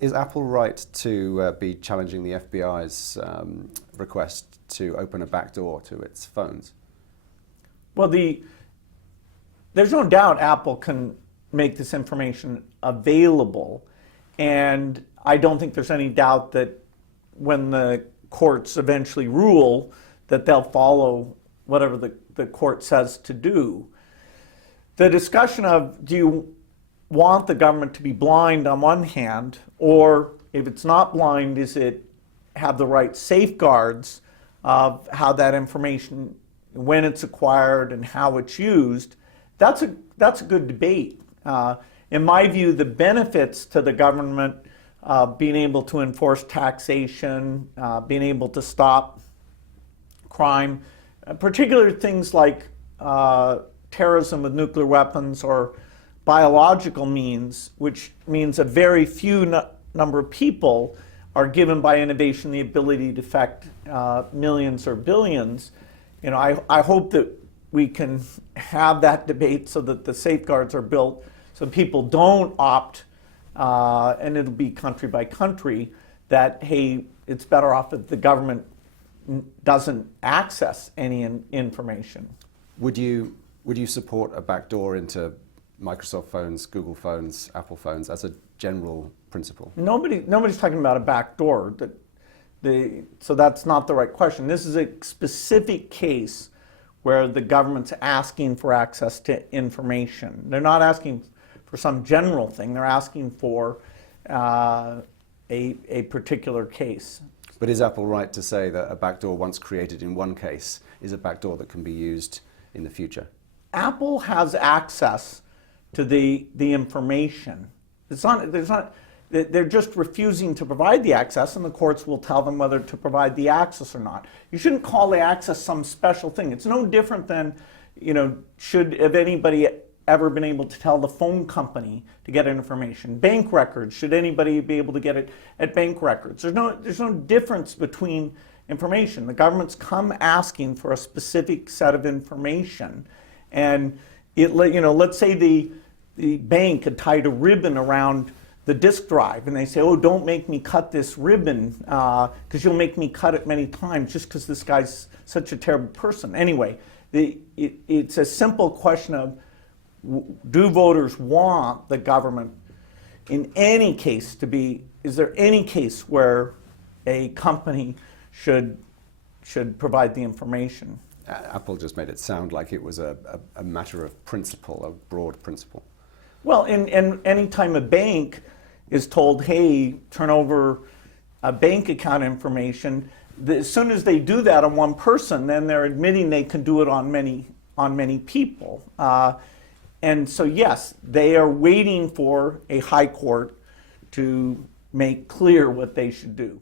Is Apple right to be challenging the FBI's request to open a backdoor to its phones? Well, there's no doubt Apple can make this information available, and I don't think there's any doubt that when the courts eventually rule that they'll follow whatever the court says to do. The discussion of, do you want the government to be blind on one hand, or if it's not blind, is it have the right safeguards of how that information, when it's acquired and how it's used? That's a good debate. In my view, the benefits to the government being able to enforce taxation, being able to stop crime, particularly things like terrorism with nuclear weapons or biological means, which means a very few number of people are given by innovation the ability to affect millions or billions. You know, I hope that we can have that debate so that the safeguards are built so people don't opt, and it'll be country by country, that, hey, it's better off if the government doesn't access any information. Would you support a backdoor into Microsoft phones, Google phones, Apple phones as a general principle? Nobody's talking about a backdoor. So that's not the right question. This is a specific case where the government's asking for access to information. They're not asking for some general thing. They're asking for a particular case. But is Apple right to say that a backdoor once created in one case is a backdoor that can be used in the future? Apple has access to the information. They're just refusing to provide the access, and the courts will tell them whether to provide the access or not. You shouldn't call the access some special thing. It's no different than, you know, have anybody ever been able to tell the phone company to get information? Bank records, should anybody be able to get it at bank records? There's no difference between information. The government's come asking for a specific set of information, and let's say the bank had tied a ribbon around the disk drive, and they say, oh, don't make me cut this ribbon because you'll make me cut it many times just because this guy's such a terrible person. Anyway, it's a simple question of, do voters want the government in any case to be, is there any case where a company should provide the information? Apple just made it sound like it was a matter of principle, a broad principle. Well, and any time a bank is told, hey, turn over a bank account information, as soon as they do that on one person, then they're admitting they can do it on many people. And so, yes, they are waiting for a high court to make clear what they should do.